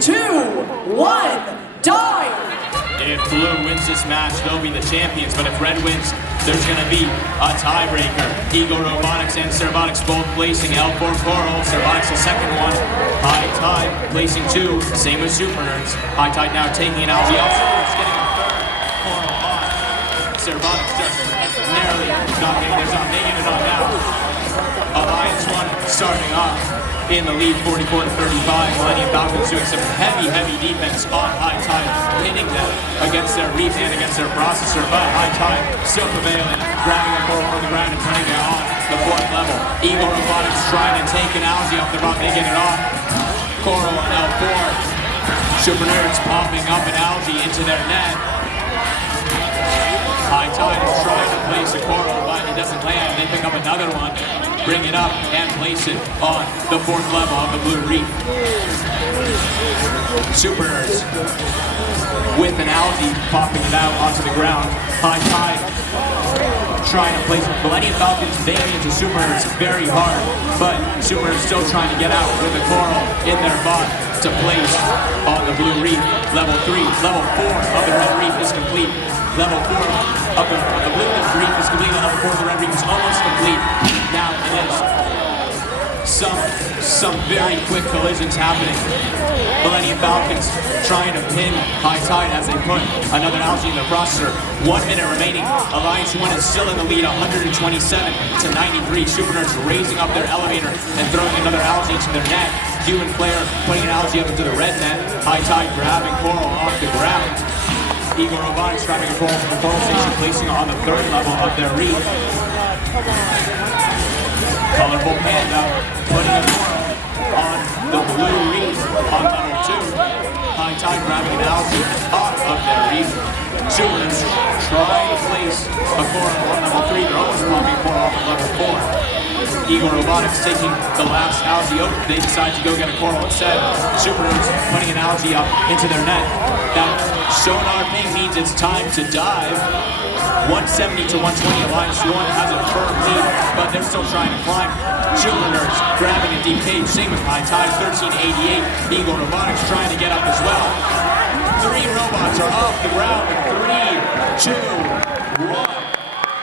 2, 1, dive! If blue wins this match, they'll be the champions, but if red wins, there's going to be a tiebreaker. Eagle Robotics and Cerbotics both placing L4 Coral. Cerbotics the second one. HighTide placing 2, same as SuperNURDs. HighTide now taking it out. The Cerbotics getting a third. Coral on. Cerbotics just narrowly not getting theirs on, making it on now. Alliance 1 starting off in the lead, 44 to 35. Millennium Falcons doing some heavy defense on HighTide, hitting them against their reef and against their processor, but HighTide still prevailing, grabbing a Coral from the ground and putting it on the 4th level. Eagle Robotics trying to take an Algae off the rock, they get it off. Coral on L4. SuperNURDs popping up an Algae into their net. HighTide is trying to place a Coral, but it doesn't land. They pick up another one, bring it up, and place it on the 4th level of the blue reef. SuperNURDs with an Algae popping it out onto the ground. HighTide trying to place it. Millennium Falcons banging into SuperNURDs very hard, but SuperNURDs still trying to get out with a Coral in their bot to place on the blue reef. Level 3, level 4 of the red reef is complete. Level 4 of the blue reef is complete. Level 4 of the red reef is almost complete. Now it is some very quick collisions happening. Millennium Falcons trying to pin HighTide as they put another Algae in the processor. 1 minute remaining. Alliance 1 is still in the lead, 127 to 93. SuperNURDs raising up their elevator and throwing another Algae into their net. Q and Player putting an Algae up into the red net. HighTide grabbing Coral off the ground. Eagle Robotics grabbing a Coral from the Coral Station, placing on the 3rd level of their reef. Colorful Panda putting a Coral on the blue reef on level 2. HighTide grabbing an Algae off of their reef. SuperNURDs trying to place a Coral on level 3. They're almost popping a Coral off of level 4. Eagle Robotics taking the last Algae over. They decide to go get a Coral instead. SuperNURDs putting an Algae up into their net. That sonar ping means it's time to dive. 170 to 120. Alliance 1 has a firm lead, but they're still trying to climb. SuperNURDs grabbing a deep cage. Same with HighTide, 1388. Eagle Robotics trying to get up as well. 3 robots are off the ground with 3, 2, 1.